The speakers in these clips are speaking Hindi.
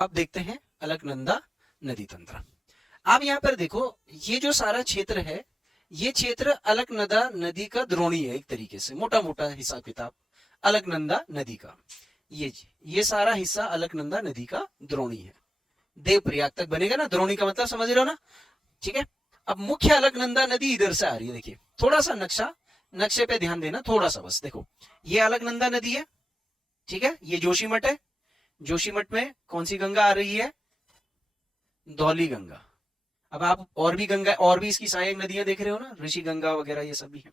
अब देखते हैं अलकनंदा नदी तंत्र। आप यहाँ पर देखो, ये जो सारा क्षेत्र है, ये क्षेत्र अलकनंदा नदी का द्रोणी है, एक तरीके से मोटा मोटा हिसाब किताब अलकनंदा नदी का। ये सारा हिस्सा अलकनंदा नदी का द्रोणी है। देवप्रयाग तक बनेगा ना, द्रोणी का मतलब समझ रहे हो ना। ठीक है, अब मुख्य अलकनंदा नदी इधर से आ रही है। देखिए थोड़ा सा नक्शे पे ध्यान देना थोड़ा सा, बस देखो ये अलकनंदा नदी है। ठीक है, ये जोशीमठ है। जोशीमठ में कौन सी गंगा आ रही है? धौली गंगा। अब आप और भी गंगा, और भी इसकी सहायक नदियां देख रहे हो ना, ऋषि गंगा वगैरह ये सब भी है।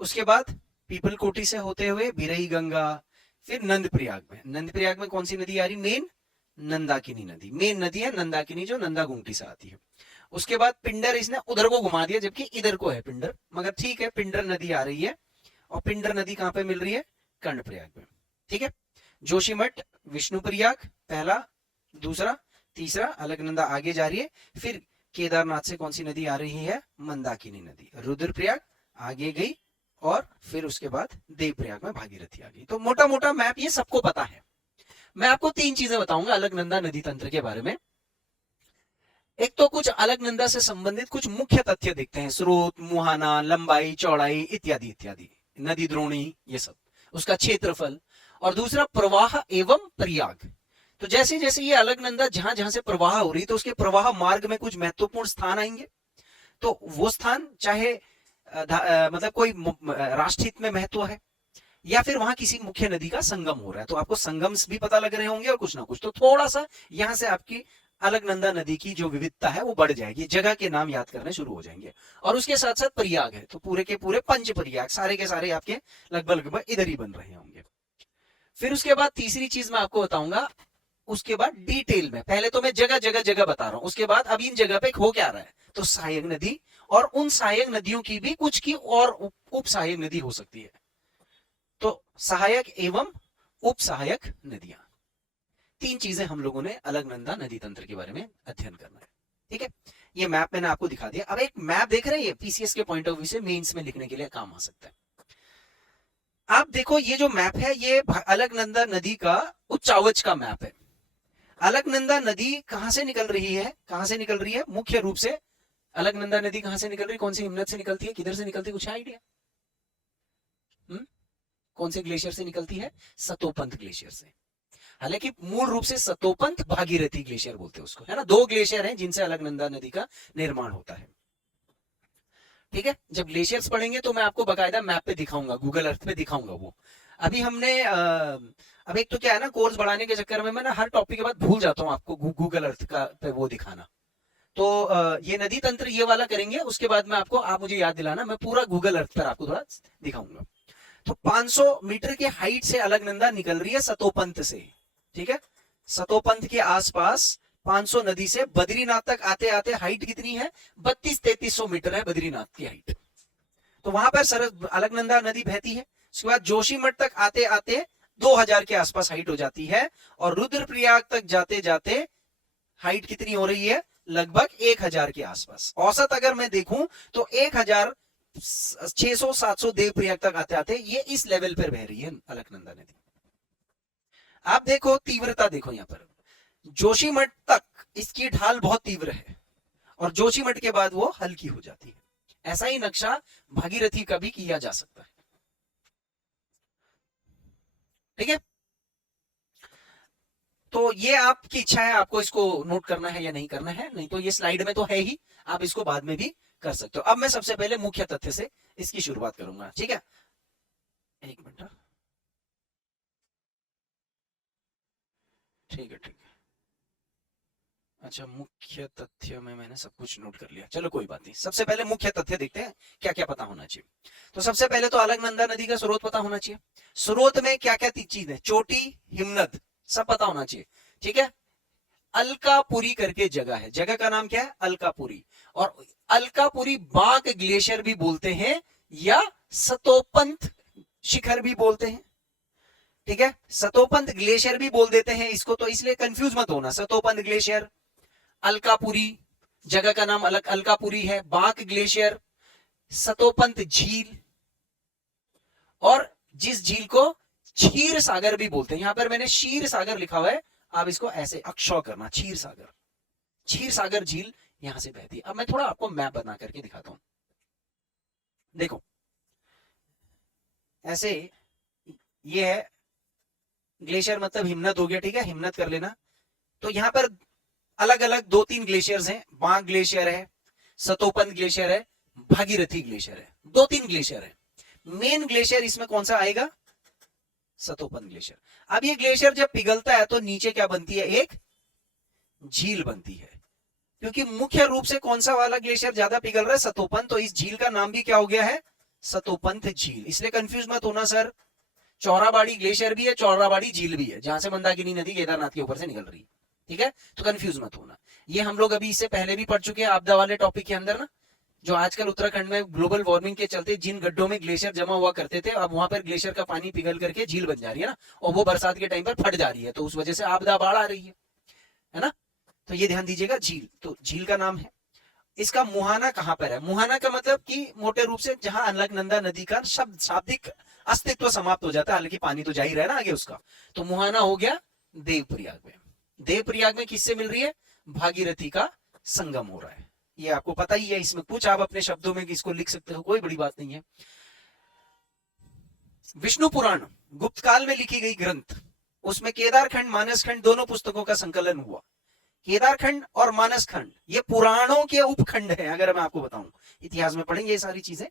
उसके बाद पीपल कोटी से होते हुए बिरई गंगा, फिर नंदप्रयाग में कौन सी नदी आ रही? मेन नंदाकिनी नदी, मेन नदी है नंदाकिनी, जो नंदा गुमटी से आती है। उसके बाद पिंडर, इसने उधर को घुमा दिया जबकि इधर को है पिंडर, मगर ठीक है, पिंडर नदी आ रही है। और पिंडर नदी कहां पे मिल रही है? कर्णप्रयाग में। ठीक है, जोशीमठ विष्णुप्रयाग पहला, दूसरा, तीसरा, अलकनंदा आगे जा रही है। फिर केदारनाथ से कौन सी नदी आ रही है? मंदाकिनी नदी। रुद्रप्रयाग आगे गई और फिर उसके बाद देवप्रयाग में भागीरथी आ गई। तो मोटा मोटा मैप ये सबको पता है। मैं आपको 3 चीजें बताऊंगा अलकनंदा नदी तंत्र के बारे में। एक तो कुछ अलकनंदा से संबंधित कुछ मुख्य तथ्य देखते हैं, स्रोत, मुहाना, लंबाई, चौड़ाई इत्यादि इत्यादि, नदी द्रोणी, ये सब, उसका क्षेत्रफल। और दूसरा प्रवाह एवं प्रयाग। तो जैसे जैसे ये अलकनंदा जहां जहां से प्रवाह हो रही, तो उसके प्रवाह मार्ग में कुछ महत्वपूर्ण स्थान आएंगे। तो वो स्थान चाहे मतलब कोई राष्ट्रहित में महत्व है, या फिर वहां किसी मुख्य नदी का संगम हो रहा है, तो आपको संगम भी पता लग रहे होंगे और कुछ ना कुछ। तो थोड़ा सा यहां से आपकी अलकनंदा नदी की जो विविधता है वो बढ़ जाएगी, जगह के नाम याद करने शुरू हो जाएंगे। और उसके साथ साथ प्रयाग है, तो पूरे के पूरे 5 प्रयाग सारे के सारे आपके लगभग इधर ही बन रहे होंगे। फिर उसके बाद तीसरी चीज मैं आपको बताऊंगा, उसके बाद डिटेल में। पहले तो मैं जगह जगह जगह बता रहा हूं, उसके बाद अब इन जगह पे हो क्या रहा है। तो सहायक नदी, और उन सहायक नदियों की भी कुछ की और उप सहायक नदी हो सकती है। तो सहायक एवं उप सहायक नदियां, 3 चीजें हम लोगों ने अलकनंदा नदी तंत्र के बारे में अध्ययन करना है। ठीक है, ये मैप मैंने आपको दिखा दिया। अब एक मैप देख रहे हैं, पीसीएस के पॉइंट ऑफ व्यू से मेंस में लिखने के लिए काम आ सकता है। आप देखो ये जो मैप है, ये अलकनंदा नदी का उच्चावच का मैप है। अलकनंदा नदी कहां से निकल रही है? कहां से निकल रही है मुख्य रूप से? अलकनंदा नदी कहां से निकल रही है? कौन सी हिमनद से निकलती है? किधर से निकलती है? कुछ आइडिया? कौन से ग्लेशियर से निकलती है? सतोपंथ ग्लेशियर से। हालांकि मूल रूप से सतोपंथ भागीरथी ग्लेशियर बोलते हैं उसको, है ना। 2 ग्लेशियर हैं जिनसे अलकनंदा नदी का निर्माण होता है। ठीक है, जब ग्लेशियर्स पढ़ेंगे तो मैं आपको बकायदा मैप पे दिखाऊंगा, गूगल अर्थ पे दिखाऊंगा वो। अभी हमने अब एक तो क्या है ना, कोर्स बढ़ाने के चक्कर में मैं ना हर टॉपिक के बाद भूल जाता हूँ आपको गूगल अर्थ का पे वो दिखाना। तो ये नदी तंत्र ये वाला करेंगे, उसके बाद में आपको, आप मुझे याद दिलाना, मैं पूरा गूगल अर्थ पर आपको थोड़ा दिखाऊंगा। तो 500 मीटर की हाइट से अलकनंदा निकल रही है सतोपंथ से। ठीक है, सतोपंथ के आसपास 500 नदी से बद्रीनाथ तक आते आते हाइट कितनी है? 32-3300 मीटर है बद्रीनाथ की हाइट। तो वहां पर सरस अलकनंदा नदी बहती है। उसके बाद जोशीमठ तक आते आते 2000 के आसपास हाइट हो जाती है। और रुद्रप्रयाग तक जाते जाते हाइट कितनी हो रही है? लगभग 1000 के आसपास। औसत अगर मैं देखूं तो 1600-700 देवप्रयाग तक आते आते ये इस लेवल पर बह रही है अलकनंदा नदी। आप देखो तीव्रता, देखो यहां पर जोशीमठ तक इसकी ढाल बहुत तीव्र है, और जोशीमठ के बाद वो हल्की हो जाती है। ऐसा ही नक्शा भागीरथी का भी किया जा सकता है। ठीक है, तो ये आपकी इच्छा है, आपको इसको नोट करना है या नहीं करना है। नहीं तो ये स्लाइड में तो है ही, आप इसको बाद में भी कर सकते हो। अब मैं सबसे पहले मुख्य तथ्य से इसकी शुरुआत करूंगा। ठीक है, एक मिनट। ठीक है, ठीक है। अच्छा, मुख्य तथ्य में मैंने सब कुछ नोट कर लिया, चलो कोई बात नहीं। सबसे पहले मुख्य तथ्य देखते हैं, क्या क्या पता होना चाहिए। तो सबसे पहले तो अलकनंदा नदी का स्रोत पता होना चाहिए। स्रोत में क्या क्या चीज है? चोटी, हिमनद, सब पता होना चाहिए। ठीक है, अलकापुरी करके जगह है, जगह का नाम क्या है? अलकापुरी। और अलकापुरी बाग ग्लेशियर भी बोलते हैं, या सतोपंथ शिखर भी बोलते हैं। ठीक है, सतोपंथ ग्लेशियर भी बोल देते हैं इसको, तो इसलिए कंफ्यूज मत होना। सतोपंथ ग्लेशियर, अलकापुरी, जगह का नाम अलग अलकापुरी है, बाक ग्लेशियर, सतोपंथ झील, और जिस झील को क्षीर सागर भी बोलते हैं, यहां पर मैंने क्षीर सागर लिखा हुआ है, आप इसको ऐसे अक्षौ करना, क्षीर सागर, क्षीर सागर झील यहां से बहती है। अब मैं थोड़ा आपको मैप बना करके दिखाता हूं। देखो ऐसे, ये है ग्लेशियर, मतलब हिमनद हो गया, ठीक है, हिमनद कर लेना। तो यहां पर अलग अलग 2-3 ग्लेशियर्स हैं, बांक ग्लेशियर है, सतोपंत ग्लेशियर है, भागीरथी ग्लेशियर है, 2-3 ग्लेशियर है। मेन ग्लेशियर इसमें कौन सा आएगा? सतोपंत ग्लेशियर। अब ये ग्लेशियर जब पिघलता है तो नीचे क्या बनती है? एक झील बनती है, क्योंकि मुख्य रूप से कौन सा वाला ग्लेशियर ज्यादा पिघल रहा है? सतोपंत। तो इस झील का नाम भी क्या हो गया है? सतोपंत झील। इसलिए कंफ्यूज मत होना सर, चौराबाड़ी ग्लेशियर भी है, चौराबाड़ी झील भी है, जहां से मंदाकिनी नदी केदारनाथ के ऊपर से निकल रही है, ठीक है, तो कंफ्यूज मत होना। ये हम लोग अभी इससे पहले भी पढ़ चुके हैं आपदा वाले टॉपिक के अंदर ना, जो आजकल उत्तराखंड में ग्लोबल वार्मिंग के चलते जिन गड्ढों में ग्लेशियर जमा हुआ करते थे, अब वहां पर ग्लेशियर का पानी पिघल करके झील बन जा रही है ना, और वो बरसात के टाइम पर फट जा रही है, तो उस वजह से आपदा बाढ़ आ रही है ना। तो ये ध्यान दीजिएगा, झील, तो झील का नाम है। इसका मुहाना कहां पर है? मुहाना का मतलब कि मोटे रूप से जहां अलकनंदा नदी का शब्द शाब्दिक अस्तित्व समाप्त हो जाता है, हालांकि पानी तो जा ही रहा है ना आगे उसका। तो मुहाना हो गया देवप्रयाग में। देवप्रयाग में किससे मिल रही है? भागीरथी का संगम हो रहा है, ये आपको पता ही है। इसमें कुछ आप अपने शब्दों में इसको लिख सकते हो, कोई बड़ी बात नहीं है। विष्णु पुराण गुप्त काल में लिखी गई ग्रंथ, उसमें केदारखंड मानसखंड दोनों पुस्तकों का संकलन हुआ। केदारखंड और मानसखंड ये पुराणों के उपखंड है, अगर मैं आपको बताऊं, इतिहास में पढ़ेंगे ये सारी चीजें।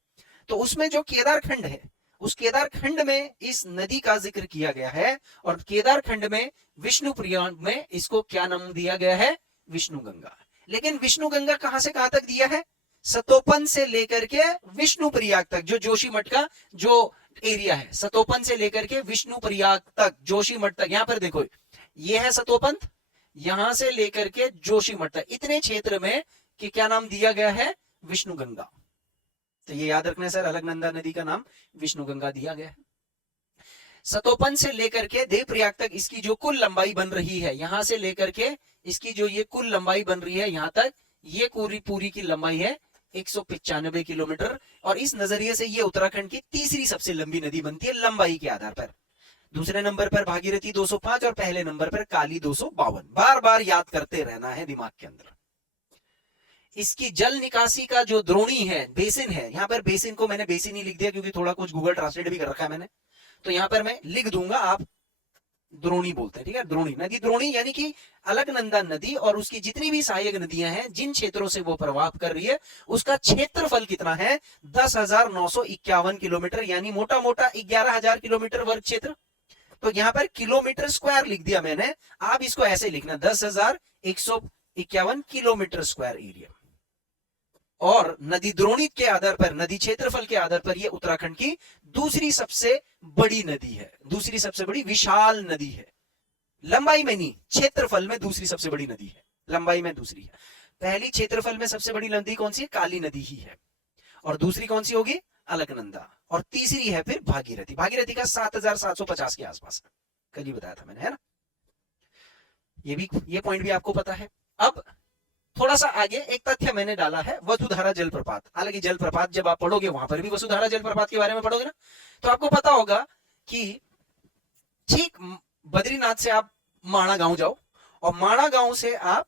तो उसमें जो केदारखंड है, उस केदारखंड में इस नदी का जिक्र किया गया है, और केदारखंड में विष्णु प्रयाग में इसको क्या नाम दिया गया है? विष्णु गंगा। लेकिन विष्णु गंगा कहां से कहां तक दिया है? सतोपन से लेकर के विष्णु प्रयाग तक, जो जोशीमठ का जो एरिया है, सतोपन से लेकर के विष्णु प्रयाग तक, जोशीमठ तक। यहां पर देखो, ये है सतोपंथ, यहां से लेकर के जोशीमठ तक, इतने क्षेत्र में कि क्या नाम दिया गया है? विष्णु गंगा। तो ये याद रखना है सर, अलकनंदा नदी का नाम विष्णु गंगा दिया गया है। सतोपन से लेकर के देवप्रयाग तक इसकी जो कुल लंबाई बन रही है, यहां से लेकर के इसकी जो ये कुल लंबाई बन रही है यहां तक, ये पूरी की लंबाई है 195 किलोमीटर। और इस नजरिए से ये उत्तराखंड की तीसरी सबसे लंबी नदी बनती है लंबाई के आधार पर। दूसरे नंबर पर भागीरथी 205 और पहले नंबर पर काली 252। बार बार याद करते रहना है दिमाग के अंदर। इसकी जल निकासी का जो द्रोणी है, बेसिन है, यहां पर बेसिन को मैंने बेसिन ही लिख दिया क्योंकि थोड़ा कुछ गूगल ट्रांसलेट भी कर रखा है मैंने, तो यहां पर मैं लिख दूंगा, आप द्रोणी बोलते हैं, ठीक है, द्रोणी नदी। द्रोणी यानी कि अलकनंदा नदी और उसकी जितनी भी सहायक नदियां हैं, जिन क्षेत्रों से वो प्रवाह कर रही है, उसका क्षेत्रफल कितना है? 10,951 किलोमीटर, यानी मोटा मोटा 11,000 किलोमीटर वर्ग क्षेत्र। तो यहां पर किलोमीटर स्क्वायर लिख दिया मैंने, आप इसको ऐसे लिखना 10,151 किलोमीटर स्क्वायर एरिया। और नदी द्रोणी के आधार पर, नदी क्षेत्रफल के आधार पर, यह उत्तराखंड की दूसरी सबसे बड़ी नदी है, दूसरी सबसे बड़ी विशाल नदी है। लंबाई में नहीं, क्षेत्रफल में दूसरी सबसे बड़ी नदी है, लंबाई में दूसरी है। पहली क्षेत्रफल में सबसे बड़ी नदी कौन सी है? काली नदी ही है। और दूसरी कौन सी होगी? अलकनंदा। और तीसरी है फिर भागीरथी। भागीरथी का 7,750 के आसपास, कल ही बताया था मैंने, है ना। ये पॉइंट भी आपको पता है। अब थोड़ा सा आगे एक तथ्य मैंने डाला है, वसुधारा जलप्रपात। हालांकि जलप्रपात जब आप पढ़ोगे वहां पर भी वसुधारा जलप्रपात के बारे में पढ़ोगे ना, तो आपको पता होगा कि ठीक बद्रीनाथ से आप माणा गांव जाओ, और माणा गांव से आप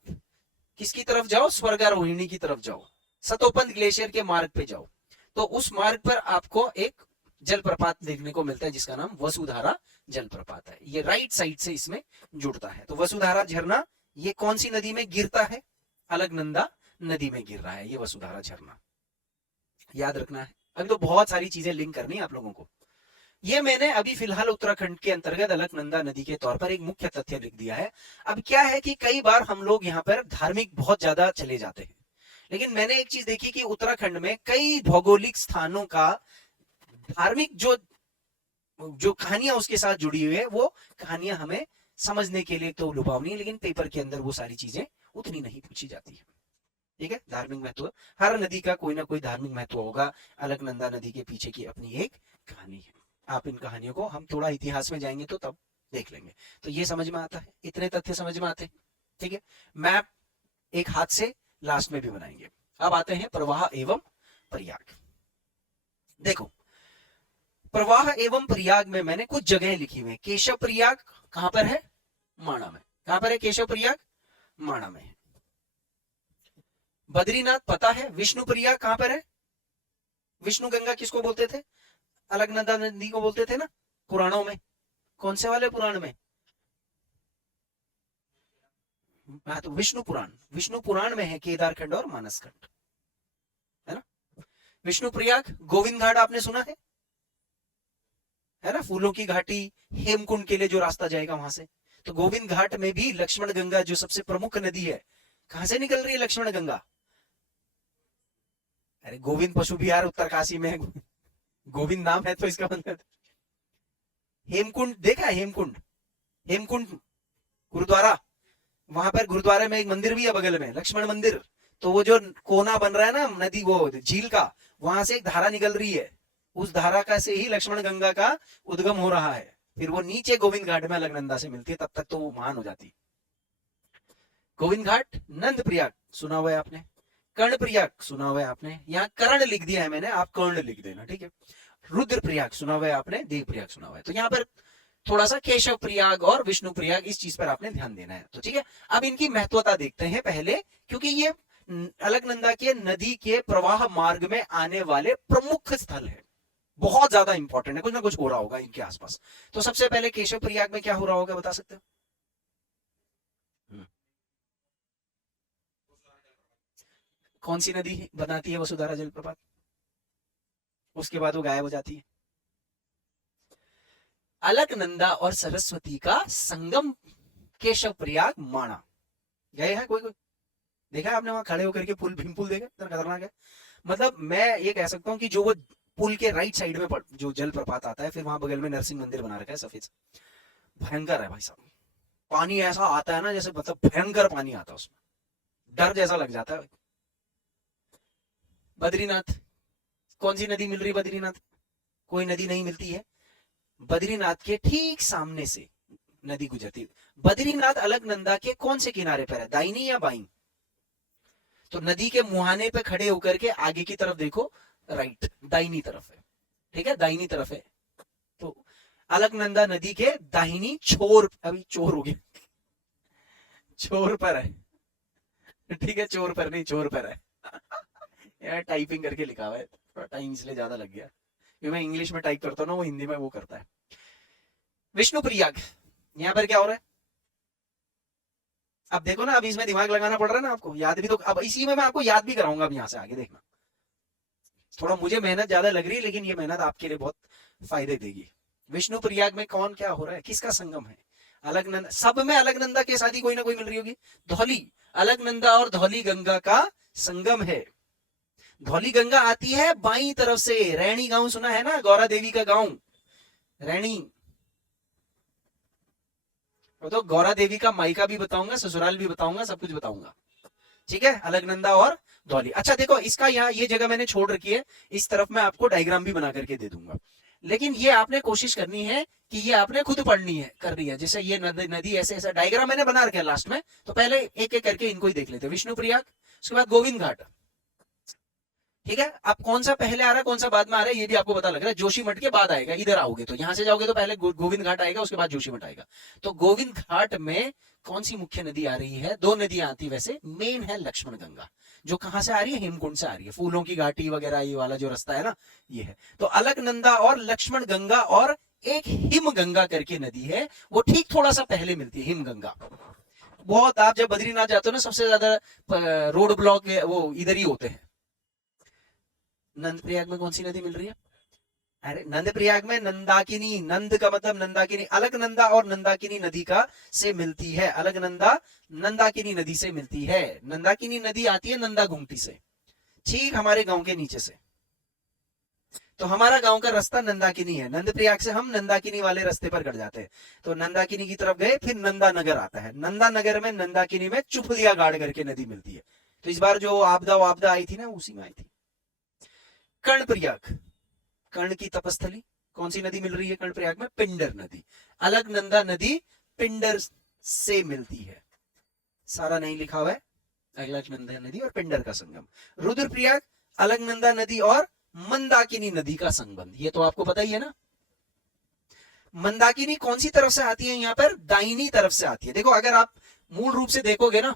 किसकी तरफ जाओ? स्वर्गारोहिणी की तरफ जाओ, सतोपंथ ग्लेशियर के मार्ग पे जाओ, तो उस मार्ग पर आपको एक जलप्रपात देखने को मिलता है जिसका नाम वसुधारा जलप्रपात है। ये राइट साइड से इसमें जुड़ता है। तो वसुधारा झरना ये कौन सी नदी में गिरता है? अलकनंदा नदी में गिर रहा है ये वसुधारा झरना, याद रखना है। अभी तो बहुत सारी चीजें लिंक करनी है आप लोगों को। ये मैंने अभी फिलहाल उत्तराखंड के अंतर्गत अलकनंदा नदी के तौर पर एक मुख्य तथ्य लिख दिया है। अब क्या है कि कई बार हम लोग यहाँ पर धार्मिक बहुत ज्यादा चले जाते हैं, लेकिन मैंने एक चीज देखी कि उत्तराखंड में कई भौगोलिक स्थानों का धार्मिक जो कहानियां उसके साथ जुड़ी हुई है, वो कहानियां हमें समझने के लिए तो लुभावनी है, लेकिन पेपर के अंदर वो सारी चीजें उतनी नहीं पूछी जाती है, ठीक है। धार्मिक महत्व, हर नदी का कोई ना कोई धार्मिक महत्व होगा। अलकनंदा नदी के पीछे की अपनी एक कहानी है। आप इन कहानियों को, हम थोड़ा इतिहास में जाएंगे तो तब देख लेंगे। तो ये समझ में आता है, इतने तथ्य समझ में आते हैं, ठीक है। मैप एक हाथ से लास्ट में भी बनाएंगे। अब आते हैं प्रवाह एवं प्रयाग। देखो, प्रवाह एवं प्रयाग में मैंने कुछ जगह लिखी हुई है। केशव प्रयाग कहां पर है? माणा में, कहां पर है केशव प्रयाग? माणा में। बद्रीनाथ पता है। विष्णु प्रयाग कहां पर है? विष्णु गंगा किसको बोलते थे? अलकनंदा नदी को बोलते थे ना पुराणों में। कौन से वाले पुराण में? हाँ, तो विष्णु पुराण, विष्णु पुराण में है केदारखंड और मानसखंड, है ना। विष्णु प्रयाग, गोविंद घाट आपने सुना है ना, फूलों की घाटी, हेमकुंड के लिए जो रास्ता जाएगा वहां से। तो गोविंद घाट में भी लक्ष्मण गंगा जो सबसे प्रमुख नदी है, कहां से निकल रही है लक्ष्मण गंगा? अरे गोविंद पशु विहार उत्तरकाशी में है, गोविंद नाम है तो इसका मतलब। हेमकुंड देखा है? हेमकुंड, हेमकुंड गुरुद्वारा, वहां पर गुरुद्वारे में एक मंदिर भी है बगल में, लक्ष्मण मंदिर। तो वो जो कोना बन रहा है ना नदी, वो झील का, वहां से एक धारा निकल रही है, उस धारा का से ही लक्ष्मण गंगा का उद्गम हो रहा है। फिर वो नीचे गोविंद घाट में अलकनंदा से मिलती है, तब तक तो वो महान हो जाती। गोविंद घाट, नंद प्रयाग सुना हुआ है आपने, कर्ण प्रयाग सुना हुआ है आपने, यहाँ कर्ण लिख दिया है मैंने, आप कर्ण लिख देना, ठीक है। रुद्र प्रयाग सुना हुआ है आपने, देव प्रयाग सुना हुआ है। तो यहाँ पर थोड़ा सा केशव प्रयाग और विष्णु प्रयाग, इस चीज पर आपने ध्यान देना है। तो ठीक है, अब इनकी महत्वता देखते हैं पहले, क्योंकि ये अलकनंदा के नदी के प्रवाह मार्ग में आने वाले प्रमुख स्थल है, बहुत ज्यादा इंपॉर्टेंट है, कुछ ना कुछ हो रहा होगा इनके आसपास। तो सबसे पहले केशव प्रयाग में क्या हो रहा होगा बता सकते हो? कौन सी नदी बनाती है वसुधारा जलप्रपात? उसके बाद वो गायब हो जाती है। अलकनंदा और सरस्वती का संगम केशव प्रयाग माणा। गए हैं कोई? देखा है आपने वहां खड़े होकर के पुल, भीम पुल देखा, इतना खतरनाक है। मतलब मैं ये कह सकता हूँ कि जो वो पुल के राइट साइड में जो जलप्रपात आता है, फिर वहां बगल में नरसिंह मंदिर बना रखा है सफेद, भयंकर है भाई साहब। पानी ऐसा आता है ना जैसे, मतलब भयंकर पानी आता है उसमें, डर जैसा लग जाता है। बद्रीनाथ, कौन सी नदी मिल रही बद्रीनाथ? कोई नदी नहीं मिलती है। बद्रीनाथ के ठीक सामने से नदी गुजरती है। बद्रीनाथ अलकनंदा के कौन से किनारे पर है, दाहिनी या बाईं? तो नदी के मुहाने पे खड़े होकर के आगे की तरफ देखो, राइट, दाहिनी तरफ है, ठीक है, दाहिनी तरफ है। तो अलकनंदा नदी के दाहिनी छोर, अभी चोर हो गया, छोर पर है, ठीक है, चोर पर नहीं, छोर पर है। यार टाइपिंग करके लिखा हुआ है, थोड़ा टाइम इसलिए ज्यादा लग गया, क्योंकि मैं इंग्लिश में टाइप करता हूँ ना, वो हिंदी में वो करता है। विष्णु प्रयाग, यहाँ पर क्या हो रहा है? अब देखो ना, अब इसमें दिमाग लगाना पड़ रहा है ना आपको, याद भी तो, अब इसी में मैं आपको याद भी कराऊंगा अब यहाँ से आगे, देखना। थोड़ा मुझे मेहनत ज्यादा लग रही है, लेकिन ये मेहनत आपके लिए बहुत फायदे देगी। विष्णु प्रयाग में कौन क्या हो रहा है, किसका संगम है? अलकनंदा, सब में अलकनंदा के साथ ही कोई ना कोई मिल रही होगी। धौली, अलकनंदा और धौली गंगा का संगम है। धौली गंगा आती है बाईं तरफ से, रैणी गांव सुना है ना, गौरा देवी का गांव रैणी। तो गौरा देवी का मायका भी बताऊंगा, ससुराल भी बताऊंगा, सब कुछ बताऊंगा, ठीक है। अलकनंदा और धौली। अच्छा देखो, इसका यहाँ ये जगह मैंने छोड़ रखी है, इस तरफ मैं आपको डायग्राम भी बना करके दे दूंगा, लेकिन ये आपने कोशिश करनी है कि ये आपने खुद पढ़नी है, करनी है। जैसे ये नदी ऐसे ऐसा डायग्राम मैंने बना रखा है लास्ट में, तो पहले एक एक करके इनको ही देख लेते हैं। विष्णु प्रयाग, उसके बाद गोविंद घाट, ठीक है। अब कौन सा पहले आ रहा है कौन सा बाद में आ रहा है ये भी आपको पता लग रहा है। जोशीमठ के बाद आएगा, इधर आओगे तो, यहां से जाओगे तो पहले गोविंद घाट आएगा, उसके बाद जोशीमठ आएगा। तो गोविंद घाट में कौन सी मुख्य नदी आ रही है? दो नदियां आती वैसे, मेन है लक्ष्मण गंगा, जो कहां से आ रही है? हेमकुंड से आ रही है, फूलों की घाटी वगैरह ये वाला जो रास्ता है ना, ये है। तो अलकनंदा और लक्ष्मण गंगा, और एक हिम गंगा करके नदी है, वो ठीक थोड़ा सा पहले मिलती है, हिम गंगा। बहुत, आप जब बद्रीनाथ जाते हो ना, सबसे ज्यादा रोड ब्लॉक वो इधर ही होते हैं। नंद प्रयाग में कौन सी नदी मिल रही है? अरे नंद प्रयाग में नंदाकिनी, नंद का मतलब नंदाकिनी, अलकनंदा और नंदाकिनी नदी का से मिलती है। अलकनंदा नंदाकिनी नदी से मिलती है। नंदाकिनी नदी आती है नंदा गुमटी से, ठीक हमारे गांव के नीचे से। तो हमारा गांव का रास्ता नंदाकिनी है, नंद प्रयाग से हम नंदाकिनी वाले रास्ते पर कट जाते हैं। तो नंदाकिनी की तरफ गए, फिर नंदा नगर आता है, नंदा नगर में नंदाकिनी में चुफलिया गाड़ करके नदी मिलती है। तो इस बार जो आपदा आई थी ना, उसी में आई थी। कर्ण प्रयाग, कर्ण की तपस्थली, कौन सी नदी मिल रही है कर्ण प्रयाग में? पिंडर नदी। अलकनंदा नदी पिंडर से मिलती है, सारा नहीं लिखा हुआ है। अलकनंदा नदी और पिंडर का संगम। रुद्रप्रयाग, अलकनंदा नदी और मंदाकिनी नदी का संबंध, ये तो आपको पता ही है ना। मंदाकिनी कौन सी तरफ से आती है यहाँ पर, दाहिनी तरफ से आती है। देखो अगर आप मूल रूप से देखोगे ना,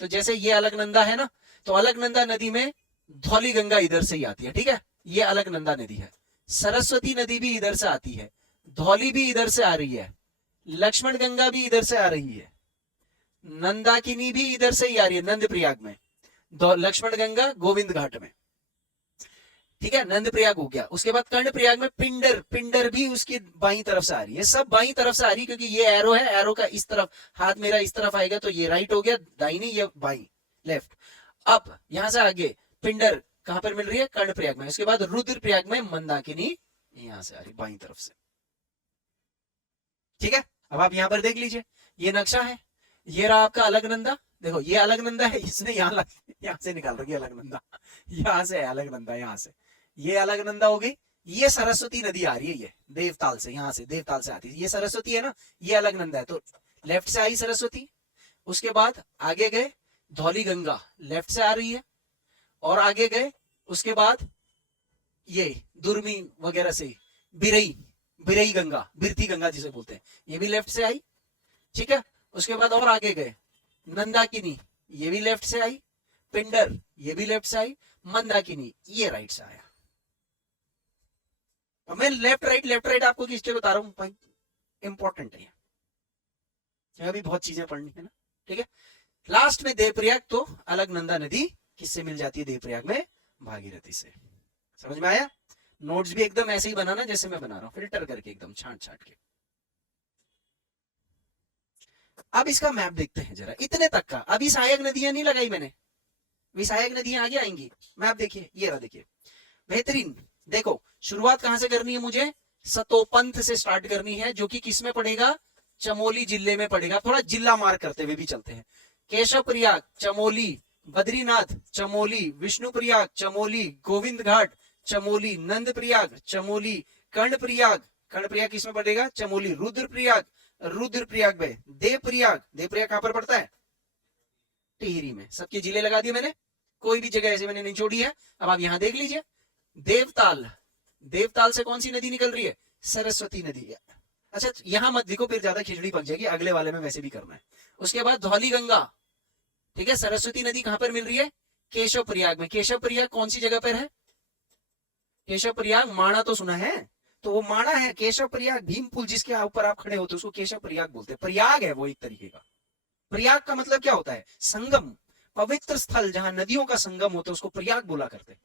तो जैसे ये अलकनंदा है ना, तो अलकनंदा नदी में धौली गंगा इधर से ही आती है, ठीक है, ये अलकनंदा नदी है। सरस्वती नदी भी इधर से आती है, धौली भी इधर से आ रही है, लक्ष्मण गंगा भी इधर से आ रही है, नंदाकिनी भी इधर से ही आ रही है, नंद प्रयाग में, लक्ष्मण गंगा गोविंद घाट में, ठीक है, नंद प्रयाग हो गया। उसके बाद कर्ण प्रयाग में पिंडर, पिंडर भी उसकी बाई तरफ से आ रही है, सब बाई तरफ से आ रही है, क्योंकि ये एरो है, एरो का इस तरफ हाथ मेरा इस तरफ आएगा तो ये राइट हो गया, दाहिनी ये बाई लेफ्ट। अब यहां से आगे पिंडर कहां पर मिल रही है, कर्ण प्रयाग में। उसके बाद रुद्र प्रयाग में मंदाकिनी यहां से आ रही बाई तरफ से, ठीक है। अब आप यहां पर देख लीजिए, ये नक्शा है, ये रहा आपका अलकनंदा, देखो ये अलकनंदा है, इसने यहाँ से निकाल रखी अलकनंदा, यहाँ से है अलकनंदा, यहाँ से ये अलकनंदा हो गई। ये सरस्वती नदी आ रही है, ये देवताल से, यहाँ से देवताल से आती है, ये सरस्वती है ना, ये अलकनंदा है, तो लेफ्ट से आई सरस्वती। उसके बाद आगे गए, धौली गंगा लेफ्ट से आ रही है, और आगे गए उसके बाद ये दुर्मी वगैरह से बिरई, बिरई गंगा, बिरथी गंगा जिसे बोलते हैं, ये भी लेफ्ट से आई, ठीक है। उसके बाद और आगे गए, नंदाकिनी ये भी लेफ्ट से आई, पिंडर ये भी लेफ्ट से आई, मंदाकिनी ये राइट से आया। अब मैं लेफ्ट राइट आपको किस लिए बता रहा हूं भाई, इंपॉर्टेंट है, अभी बहुत चीजें पढ़नी है ना, ठीक है। लास्ट में देवप्रयाग, तो अलकनंदा नदी किससे मिल जाती है देवप्रयाग में, भागीरथी से। समझ में आया? नोट्स भी एकदम ऐसे ही बनाना जैसे मैं बना रहा हूं, फिल्टर करके एकदम छांट छांट के। अब इसका मैप देखते हैं जरा, इतने तक का। अभी सहायक नदियां नहीं लगाई मैंने, विसहायक नदियां आगे आएंगी। मैप देखिए, ये रहा, देखिए बेहतरीन। देखो शुरुआत कहां से करनी है मुझे, सतोपंथ से स्टार्ट करनी है, जो कि किस में पड़ेगा, चमोली जिले में पड़ेगा। थोड़ा जिला मार्क करते हुए भी चलते हैं। केशव प्रयाग चमोली, बद्रीनाथ चमोली, विष्णु प्रयाग चमोली, गोविंद घाट चमोली, नंद प्रयाग चमोली, कर्ण प्रयाग, कर्ण प्रयाग किसमें पड़ेगा, चमोली, रुद्र प्रयाग, रुद्र प्रयाग में, देव प्रयाग, देव प्रयाग कहां पर पड़ता है, टिहरी में। सबके जिले लगा दिए मैंने, कोई भी जगह ऐसे मैंने नहीं छोड़ी है। अब आप यहां देख लीजिए, देवताल, देवताल से कौन सी नदी निकल रही है, सरस्वती नदी है। अच्छा यहां मत देखो, फिर ज्यादा खिचड़ी पक जाएगी, अगले वाले में वैसे भी करना है। उसके बाद धौली गंगा, ठीक है, सरस्वती नदी कहां पर मिल रही है, केशव प्रयाग में। केशव प्रयाग कौन सी जगह पर है, केशव प्रयाग माणा तो सुना है, तो वो माणा है। केशव प्रयाग भीम पुल जिसके ऊपर आप खड़े होते उसको केशव प्रयाग बोलते हैं। प्रयाग है वो एक तरीके का। प्रयाग का मतलब क्या होता है, संगम, पवित्र स्थल जहां नदियों का संगम होता है उसको प्रयाग बोला करते हैं।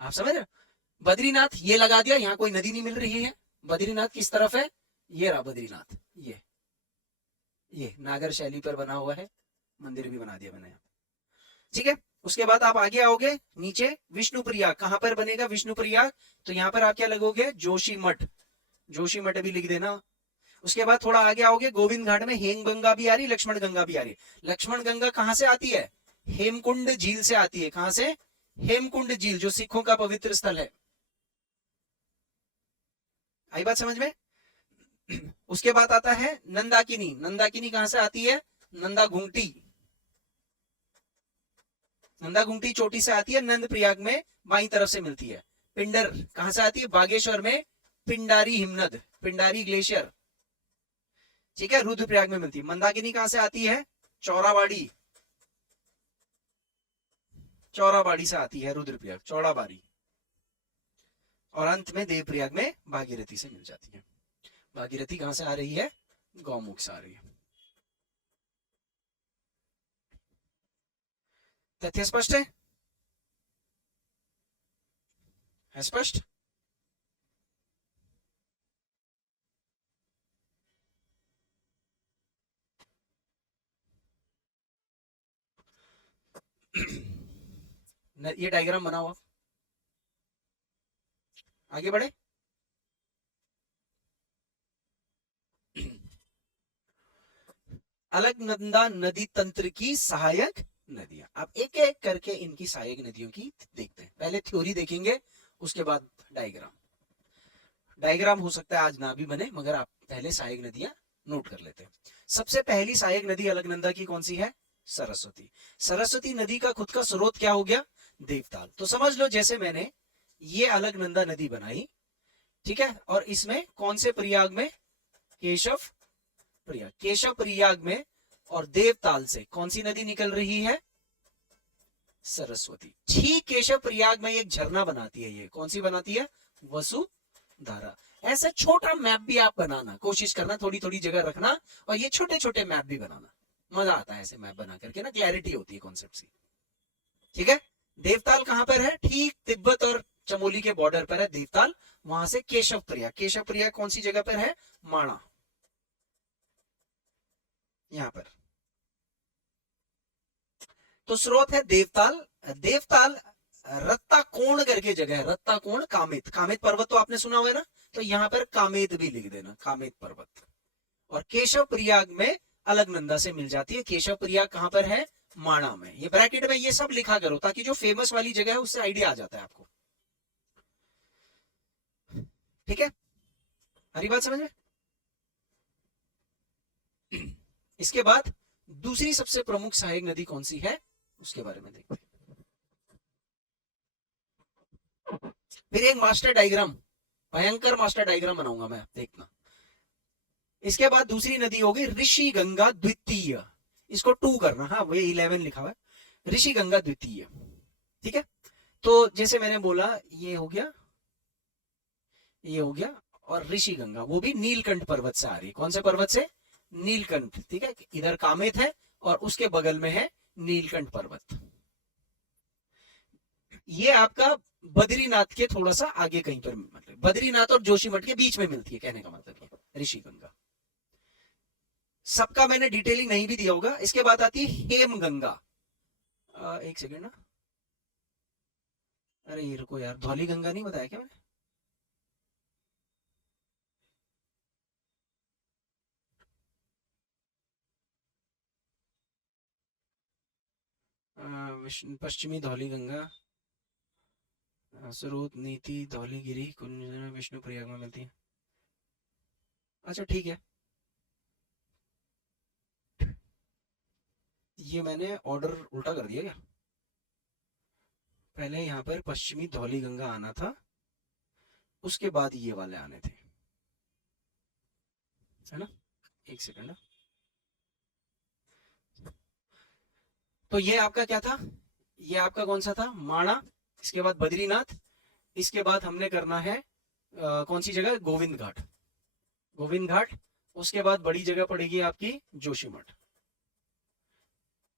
आप समझ रहे हो? बद्रीनाथ ये लगा दिया, यहाँ कोई नदी नहीं मिल रही है। बद्रीनाथ किस तरफ है, ये रहा बद्रीनाथ, ये नागर शैली पर बना हुआ है, मंदिर भी बना दिया मैंने यहाँ, ठीक है। उसके बाद आप आगे आओगे नीचे, विष्णु प्रयाग कहां पर बनेगा, विष्णु प्रयाग, तो यहाँ पर आप क्या लगोगे, जोशी मठ, जोशी मठ भी लिख देना। उसके बाद थोड़ा आगे आओगे, गोविंद घाट में हेम गंगा भी आ रही, लक्ष्मण गंगा भी आ रही। लक्ष्मण गंगा कहां से आती है, हेमकुंड झील से आती है। कहां से, हेमकुंड झील, जो सिखों का पवित्र स्थल है। आई बात समझ में? उसके बाद आता है नंदाकिनी, नंदाकिनी कहां से आती है, नंदा घुंगटी, नंदा घुंगटी चोटी से आती है, नंद प्रयाग में बाई तरफ से मिलती है। पिंडर कहां से आती है, बागेश्वर में पिंडारी हिमनद, पिंडारी ग्लेशियर, ठीक है, रुद्रप्रयाग में मिलती है। मंदाकिनी कहां से आती है, चौराबाड़ी, चौराबाड़ी से आती है रुद्रप्रयाग, चौड़ाबाड़ी। और अंत में देवप्रयाग में भागीरथी से मिल जाती है। भागीरथी कहां से आ रही है, गौमुख से आ रही है। तथ्य स्पष्ट है, स्पष्ट? ये डायग्राम बनाओ, आप आगे बढ़े। अलकनंदा नदी तंत्र की सहायक नदियां। अब एक एक करके इनकी सहायक नदियों की देखते हैं। पहले थ्योरी देखेंगे, उसके बाद डायग्राम। डायग्राम हो सकता है आज ना भी बने, मगर आप पहले सहायक नदियां नोट कर लेते हैं। सबसे पहली सहायक नदी अलकनंदा की कौन सी है, सरस्वती। सरस्वती नदी का खुद का स्रोत क्या हो गया, देवताल। तो समझ लो जैसे मैंने ये अलकनंदा नदी बनाई, ठीक है। और इसमें कौन से प्रयाग में? केशव प्रयाग। केशव प्रयाग में और देवताल से कौन सी नदी निकल रही है? सरस्वती। ठीक केशव प्रयाग में एक झरना बनाती है, ये कौन सी बनाती है? वसुधारा। ऐसा छोटा मैप भी आप बनाना, कोशिश करना थोड़ी थोड़ी जगह रखना, और ये छोटे छोटे मैप भी बनाना, मजा आता है ऐसे मैप बना करके ना, क्लैरिटी होती है कॉन्सेप्ट की। ठीक है। देवताल कहां पर है? ठीक तिब्बत और चमोली के बॉर्डर पर है देवताल। वहां से केशव प्रयाग। केशव प्रयाग कौन सी जगह पर है? माणा, यहां पर। तो स्रोत है देवताल। देवताल रत्ताकोण करके जगह है, रत्ताकोण कामित। कामित पर्वत तो आपने सुना हुआ है ना, तो यहां पर कामित भी लिख देना, कामित पर्वत। और केशव प्रयाग में अलकनंदा से मिल जाती है। केशव प्रयाग कहां पर है? माणा में। ये ब्रैकेट में ये सब लिखा करो, ताकि जो फेमस वाली जगह है उससे आइडिया आ जाता है आपको। ठीक है, हरी बात समझ में? इसके बाद दूसरी सबसे प्रमुख सहायक नदी कौन सी है, उसके बारे में देखते हैं। फिर एक मास्टर डायग्राम, भयंकर मास्टर डायग्राम बनाऊंगा मैं, देखना। इसके बाद दूसरी नदी होगी ऋषि गंगा द्वितीय। इसको 2 करना, हाँ वही 11 लिखा हुआ है, ऋषि गंगा द्वितीय। ठीक है। तो जैसे मैंने बोला, ये हो गया, ये हो गया, और ऋषि गंगा वो भी नीलकंठ पर्वत से आ रही है। कौन से पर्वत से? नीलकंठ। ठीक है, इधर कामित है और उसके बगल में है नीलकंठ पर्वत। ये आपका बद्रीनाथ के थोड़ा सा आगे कहीं पर, मतलब बद्रीनाथ और जोशीमठ के बीच में मिलती है, कहने का मतलब ये ऋषि गंगा। सबका मैंने डिटेलिंग नहीं भी दिया होगा। इसके बाद आती है हेम गंगा। एक सेकेंड ना, अरे ये रुको यार, धौली गंगा नहीं बताया क्या मैंने? पश्चिमी धौली गंगा, स्रोत नीति धौलीगिरी कुंज विष्णु प्रयाग में मिलती है। अच्छा ठीक है, ये मैंने ऑर्डर उल्टा कर दिया क्या? पहले यहाँ पर पश्चिमी धौली गंगा आना था, उसके बाद ये वाले आने थे, है ना? एक सेकंड। तो ये आपका क्या था? ये आपका कौन सा था? माणा। इसके बाद बद्रीनाथ। इसके बाद हमने करना है कौन सी जगह? गोविंद घाट। गोविंद घाट। उसके बाद बड़ी जगह पड़ेगी आपकी जोशीमठ।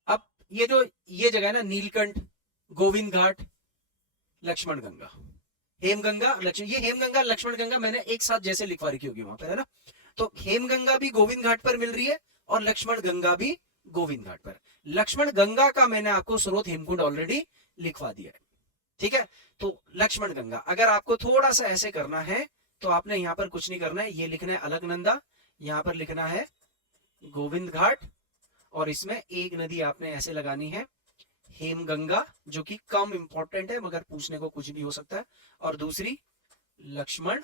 अब ये जो ये जगह है ना, नीलकंठ, गोविंद घाट, लक्ष्मण गंगा, हेम गंगा, लक्ष्मण, ये हेम गंगा लक्ष्मण गंगा मैंने एक साथ जैसे लिखवा रखी होगी वहां पर, है ना? तो हेम गंगा भी गोविंद घाट पर मिल रही है और लक्ष्मण गंगा भी गोविंद घाट पर। लक्ष्मण गंगा का मैंने आपको स्रोत हेमकुंड ऑलरेडी लिखवा दिया है। ठीक है। तो लक्ष्मण गंगा, अगर आपको थोड़ा सा ऐसे करना है तो आपने यहां पर कुछ नहीं करना है, ये लिखना है अलकनंदा, यहां पर लिखना है गोविंद घाट, और इसमें एक नदी आपने ऐसे लगानी है हेम गंगा, जो कि कम इंपॉर्टेंट है मगर पूछने को कुछ भी हो सकता है, और दूसरी लक्ष्मण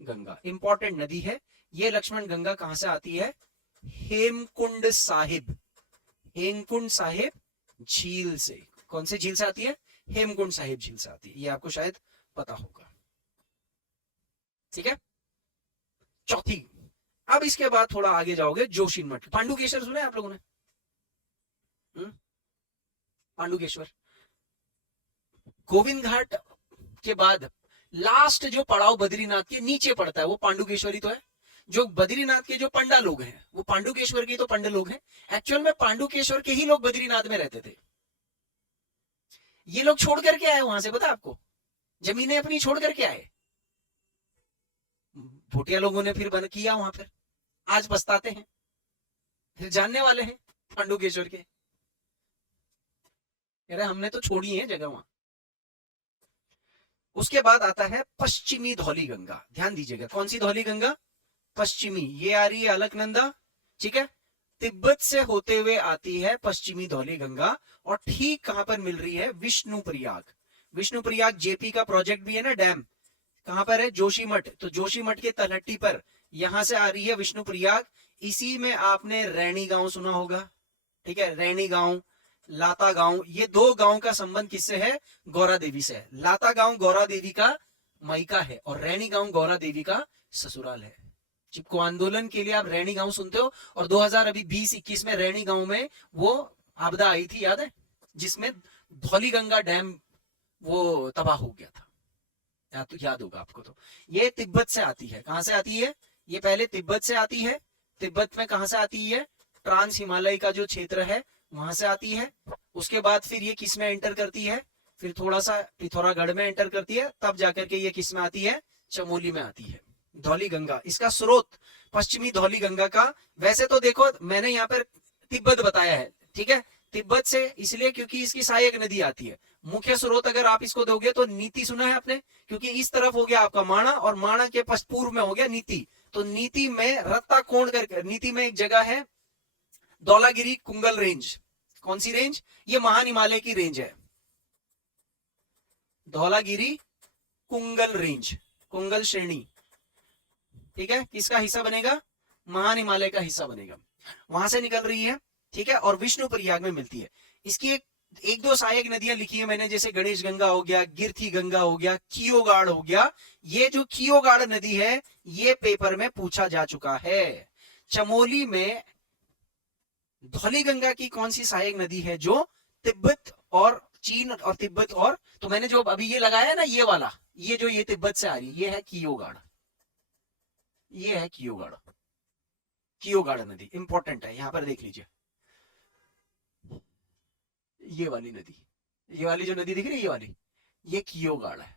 गंगा, इंपॉर्टेंट नदी है। ये लक्ष्मण गंगा कहां से आती है? हेमकुंड साहिब, हेमकुंड साहिब झील से। कौन से झील से आती है? हेमकुंड साहिब झील से आती है, ये आपको शायद पता होगा। ठीक है, चौथी। अब इसके बाद थोड़ा आगे जाओगे, जोशीमठ। पांडुकेश्वर सुना है आप लोगों ने? पांडुकेश्वर गोविंद घाट के बाद लास्ट जो पड़ाव बद्रीनाथ के नीचे पड़ता है वो पांडुकेश्वरी तो है। जो बद्रीनाथ के जो पंडा लोग हैं वो पांडुकेश्वर के तो पंडा लोग हैं। एक्चुअल में पांडुकेश्वर के ही लोग बद्रीनाथ में रहते थे। ये लोग छोड़ करके आए वहां से, पता आपको? जमीनें अपनी छोड़ करके आए। भूटिया लोगों ने फिर बन किया वहां पर, आज पछताते हैं, फिर जानने वाले हैं पांडुकेश्वर के, कह रहे हमने तो छोड़ी है जगह वहां। उसके बाद आता है पश्चिमी धौली गंगा। ध्यान दीजिएगा, कौन सी धौली गंगा? पश्चिमी। ये आ रही है अलकनंदा, ठीक है, तिब्बत से होते हुए आती है पश्चिमी धौली गंगा, और ठीक कहां पर मिल रही है? विष्णु प्रयाग। विष्णु प्रयाग जेपी का प्रोजेक्ट भी है ना, डैम, कहां पर है? जोशीमठ। तो जोशीमठ के तलहटी पर यहां से आ रही है विष्णु प्रयाग। इसी में आपने रैनी गांव सुना होगा, ठीक है, रैनी गांव, लाता गांव, ये दो गांव का संबंध किससे है? गौरा देवी से है। लाता गांव गौरा देवी का मायका है और रैणी गांव गौरा देवी का ससुराल है। चिपको आंदोलन के लिए आप रैणी गांव सुनते हो, और 2020-21 में रैणी गांव में वो आपदा आई थी, याद है, जिसमें धौलीगंगा डैम वो तबाह हो गया था, याद होगा आपको। तो ये तिब्बत से आती है। कहां से आती है? ये पहले तिब्बत से आती है। तिब्बत में कहां से आती है? ट्रांस हिमालय का जो क्षेत्र है वहां से आती है। उसके बाद फिर ये किस में एंटर करती है? फिर थोड़ा सा पिथौरागढ़ में एंटर करती है, तब जाकर के ये किस में आती है? चमोली में आती है। धौली गंगा, इसका स्रोत पश्चिमी धौली गंगा का, वैसे तो देखो मैंने यहाँ पर तिब्बत बताया है, ठीक है, तिब्बत से इसलिए क्योंकि इसकी सहायक नदी आती है। मुख्य स्रोत अगर आप इसको दोगे तो नीति सुना है आपने, क्योंकि इस तरफ हो गया आपका माणा और माणा के पूर्व में हो गया नीति। तो नीति में रत्ता कोण करके, नीति में एक जगह है धौलागिरी कुंगल रेंज। कौन सी रेंज? ये महान हिमालय की रेंज है, धौलागिरी कुंगल रेंज, कुंगल श्रेणी, ठीक है। किसका हिस्सा बनेगा? महान हिमालय का हिस्सा बनेगा। वहां से निकल रही है, ठीक है, और विष्णु प्रयाग में मिलती है। इसकी एक दो सहायक नदियां लिखी है मैंने, जैसे गणेश गंगा हो गया, गिरथी गंगा हो गया, कियोगाड़ हो गया। ये जो कियोगाड़ नदी है ये पेपर में पूछा जा चुका है। चमोली में धौली गंगा की कौन सी सहायक नदी है जो तिब्बत और चीन और तिब्बत और, तो मैंने जो अभी ये लगाया ना ये वाला, ये जो ये तिब्बत से आ रही है, ये है कियोगाड़, ये है कियोगाड़। कियोगाड़ नदी इंपॉर्टेंट है, यहां पर देख लीजिए, ये वाली नदी, ये वाली जो नदी दिख रही है, ये वाली, ये कियोगाड़ है।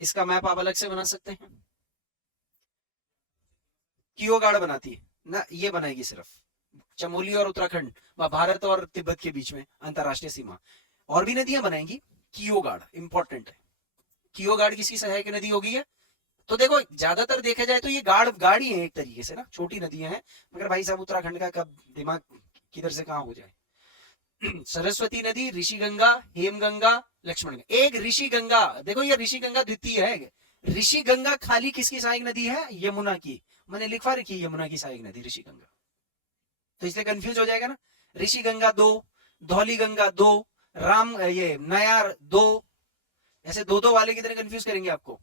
इसका मैप आप अलग से बना सकते हैं। कियोगाड़ बनाती है ना, ये बनाएगी सिर्फ चमोली और उत्तराखंड, भारत और तिब्बत के बीच में अंतरराष्ट्रीय सीमा। और भी नदियां बनाएंगी, कियोगाड़ इंपॉर्टेंट है। कियोगाड़ किसकी सहायक नदी होगी है? तो देखो ज्यादातर देखा जाए तो ये गाड़ी है एक तरीके से ना, छोटी नदियां हैं, मगर भाई साहब उत्तराखंड का कब दिमाग किधर से कहां हो जाए। सरस्वती नदी, ऋषि गंगा, हेम गंगा, लक्ष्मण गंगा। एक ऋषि गंगा, देखो ये ऋषि गंगा द्वितीय है। ऋषि गंगा खाली किसकी सहायक नदी है? यमुना की। मैंने लिखवा रखी है यमुना की सहायक नदी ऋषि गंगा, तो इसलिए कंफ्यूज हो जाएगा ना। ऋषि गंगा 2, धौली गंगा 2, राम ये नयार 2, ऐसे 2-2 वाले की तरह कंफ्यूज करेंगे आपको।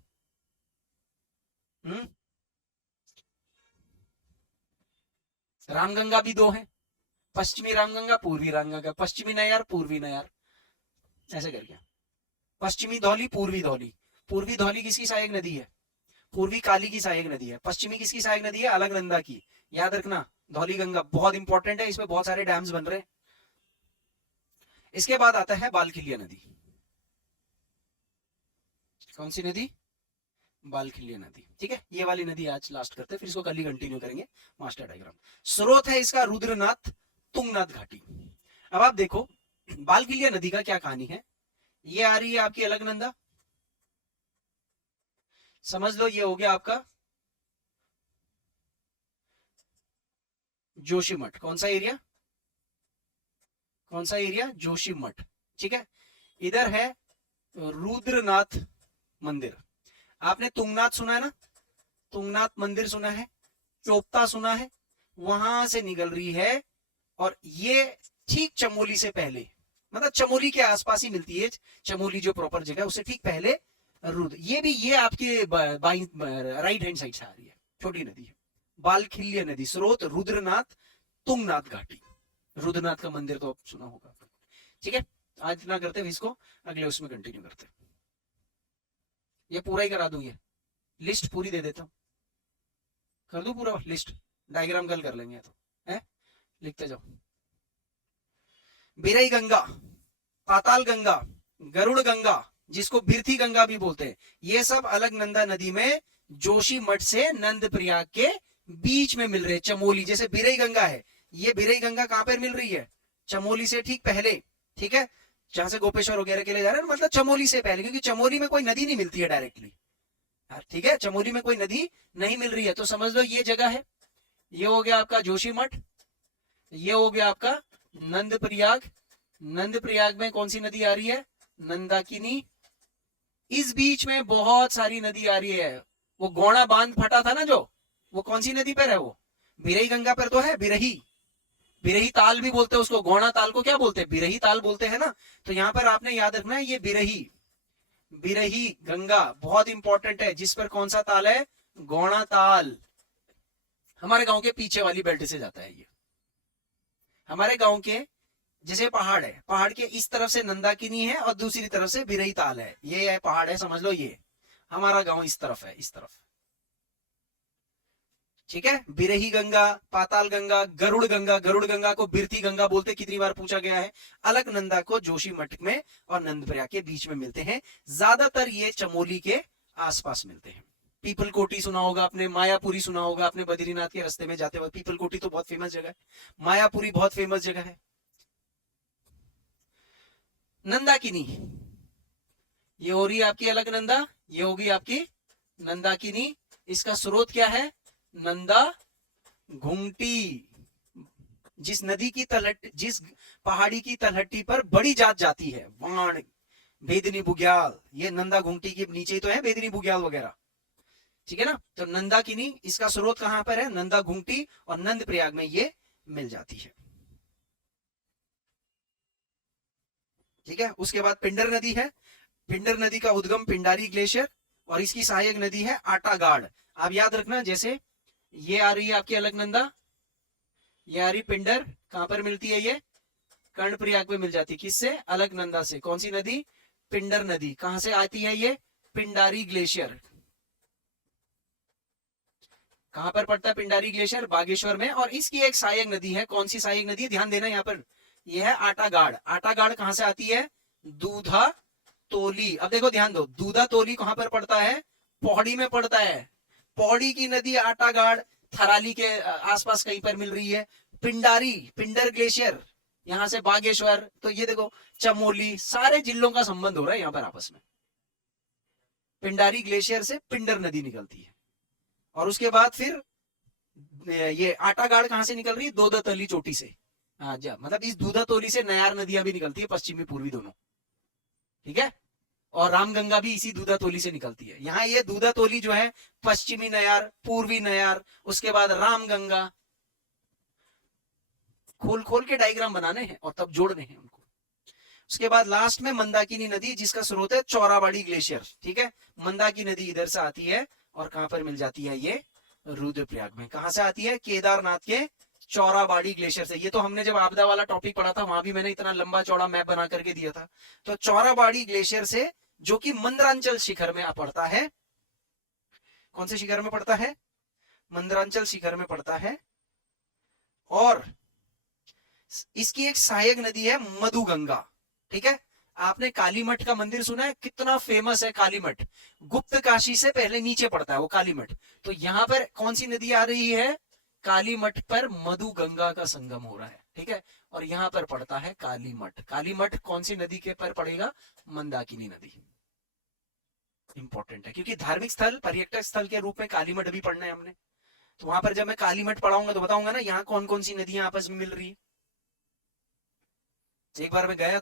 रामगंगा भी 2 है, पश्चिमी रामगंगा, पूर्वी रामगंगा, पश्चिमी नयार, पूर्वी नयार, ऐसे करके। पश्चिमी धौली, पूर्वी धौली। पूर्वी धौली किसकी सहायक नदी है? पूर्वी काली की सहायक नदी है। पश्चिमी किसकी सहायक नदी है? अलकनंदा की। याद रखना, धौली गंगा बहुत इंपॉर्टेंट है, इसमें बहुत सारे डैम्स बन रहे हैं। इसके बाद आता है बालखिलिया नदी। कौन सी नदी? बालखिलिया नदी, ठीक है। ये वाली नदी आज लास्ट करते हैं, फिर इसको कल ही कंटिन्यू करेंगे मास्टर डायग्राम। स्रोत है इसका रुद्रनाथ, तुंगनाथ घाटी। अब आप देखो बालखिलिया नदी का क्या कहानी है। ये आ रही है आपकी अलकनंदा, समझ लो ये हो गया आपका जोशीमठ। कौन सा एरिया? कौन सा एरिया? जोशीमठ, ठीक है। इधर है रुद्रनाथ मंदिर। आपने तुंगनाथ सुना है ना, तुंगनाथ मंदिर सुना है, चोपता सुना है, वहां से निकल रही है। और ये ठीक चमोली से पहले, मतलब चमोली के आसपास ही मिलती है, चमोली जो प्रॉपर जगह उससे ठीक पहले रुद्र। ये भी ये आपके राइट हैंड साइड से आ रही है, छोटी नदी है। बालखिल्य नदी, स्रोत रुद्रनाथ, तुंगनाथ घाटी। रुद्रनाथ का मंदिर तो आप सुना होगा, ठीक है। आज इतना करते हैं, इसको अगले उसमें कंटिन्यू करते हैं। ये पूरा ही करा दूं, ये लिस्ट पूरी दे देता हूं, कर दूं पूरा लिस्ट, डायग्राम कल कर लेंगे तो है। लिखते जाओ। बिरई गंगा, पाताल गंगा, गरुड़ गंगा, जिसको बिरथी गंगा भी बोलते हैं, ये सब अलकनंदा नदी में जोशीमठ से नंद प्रयाग के बीच में मिल रहे हैं। चमोली, जैसे बिरई गंगा है, ये बिरई गंगा कहां पर मिल रही है? चमोली से ठीक पहले, ठीक है, जहां से गोपेश्वर वगैरह के लिए जा रहे हैं, मतलब चमोली से पहले, क्योंकि चमोली में कोई नदी नहीं मिलती है डायरेक्टली, ठीक है, चमोली में कोई नदी नहीं मिल रही है। तो समझ लो ये जगह है, ये हो गया आपका जोशीमठ, ये हो गया आपका नंद प्रयाग। नंद प्रयाग में कौन सी नदी आ रही है? नंदाकिनी। इस बीच में बहुत सारी नदी आ रही है। वो गौड़ा बांध फटा था ना जो, वो कौन सी नदी पर है? वो बिरई गंगा पर तो है, बिरही, बिरही ताल भी बोलते हैं उसको, गौणा ताल को क्या बोलते हैं, बिरही ताल बोलते हैं ना। तो यहां पर आपने याद रखना है ये बिरही, बिरही गंगा बहुत इंपॉर्टेंट है, जिस पर कौन सा ताल है, गौणा ताल। हमारे गांव के पीछे वाली बेल्ट से जाता है ये। हमारे गांव के जैसे पहाड़ है, पहाड़ के इस तरफ से नंदाकिनी है और दूसरी तरफ से बिरही ताल है, ये है पहाड़ है, समझ लो ये हमारा गांव इस तरफ है, इस तरफ। ठीक है, बिरही गंगा, पाताल गंगा, गरुड़ गंगा, गरुड़ गंगा को बिरथी गंगा बोलते, कितनी बार पूछा गया है। अलकनंदा को जोशी मठ में और नंदप्रयाग के बीच में मिलते हैं, ज्यादातर ये चमोली के आसपास मिलते हैं। पीपल कोटी सुना होगा आपने, मायापुरी सुना होगा आपने, बद्रीनाथ के रास्ते में जाते वक्त। पीपल कोटी तो बहुत फेमस जगह है, मायापुरी बहुत फेमस जगह है। नंदाकिनी, ये हो रही है आपकी अलकनंदा, ये होगी आपकी नंदाकिनी। इसका स्रोत क्या है, नंदा घुंगटी। जिस नदी की तलहट, जिस पहाड़ी की तलहटी पर बड़ी जात जाती है, वाण, बेदनी बुग्याल, ये नंदा घुंगटी के नीचे ही तो है बेदनी बुग्याल वगैरह, ठीक है ना। तो नंदाकिनी इसका स्रोत कहां पर है, नंदा घुंगटी, और नंद प्रयाग में ये मिल जाती है। ठीक है, उसके बाद पिंडर नदी है, पिंडर नदी का उद्गम पिंडारी ग्लेशियर, और इसकी सहायक नदी है आटागाड़। आप याद रखना, जैसे ये आ रही है आपकी अलकनंदा, ये आ रही पिंडर, कहां पर मिलती है ये, कर्णप्रयाग पे मिल जाती है, किससे, अलकनंदा से। कौन सी नदी, पिंडर नदी। कहां से आती है ये, पिंडारी ग्लेशियर। कहां पर पड़ता है पिंडारी ग्लेशियर, बागेश्वर में। और इसकी एक सहायक नदी है, कौन सी सहायक नदी है, ध्यान देना यहाँ पर, यह है आटागाड़। आटागाड़ कहां से आती है, दूधा तोली। अब देखो ध्यान दो, दूधा तोली कहां पर पड़ता है, पौड़ी में पड़ता है। पौड़ी की नदी आटागाड़ थराली के आसपास कहीं पर मिल रही है। पिंडारी, पिंडर ग्लेशियर यहां से बागेश्वर, तो ये देखो चमोली, सारे जिलों का संबंध हो रहा है यहां पर आपस में। पिंडारी ग्लेशियर से पिंडर नदी निकलती है। और उसके बाद फिर ये आटागाड़ कहां से निकल रही है, दोदतली चोटी से। हाँ, मतलब इस दूधातोली से नयार नदियां भी निकलती है, पश्चिमी पूर्वी दोनों। ठीक है, और रामगंगा भी इसी दूधातोली से निकलती है। यहाँ ये दूधातोली जो है, पश्चिमी नयार, पूर्वी नयार, उसके बाद रामगंगा। खोल खोल के डायग्राम बनाने हैं और तब जोड़ने हैं उनको। उसके बाद लास्ट में मंदाकिनी नदी, जिसका स्रोत है चौराबाड़ी ग्लेशियर। ठीक है, मंदाकिनी नदी इधर से आती है और कहां पर मिल जाती है ये, रुद्रप्रयाग में। कहां से आती है, केदारनाथ के चौराबाड़ी ग्लेशियर से। ये तो हमने जब आपदा वाला टॉपिक पढ़ा था, वहां भी मैंने इतना लंबा चौड़ा मैप बना करके दिया था। तो चौराबाड़ी ग्लेशियर से, जो कि मंदरांचल शिखर में पड़ता है। कौन से शिखर में पड़ता है, मंदरांचल शिखर में पड़ता है। और इसकी एक सहायक नदी है मधुगंगा। ठीक है, आपने कालीमठ का मंदिर सुना है, कितना फेमस है कालीमठ, गुप्त काशी से पहले नीचे पड़ता है वो कालीमठ। तो यहां पर कौन सी नदी आ रही है, कालीमठ पर मधुगंगा का संगम हो रहा है। ठीक है, और यहां पर पड़ता है कालीमठ। कालीमठ कौन सी नदी के पर पड़ेगा, मंदाकिनी नदी। इंपॉर्टेंट है, क्योंकि धार्मिक स्थल, पर्यटक स्थल के रूप में कालीमठ भी पढ़ना है हमने। तो वहां पर जब मैं कालीमठ पढ़ाऊंगा तो बताऊंगा ना यहाँ कौन कौन सी नदियां आपस में मिल रही है। एक बार मैं गया था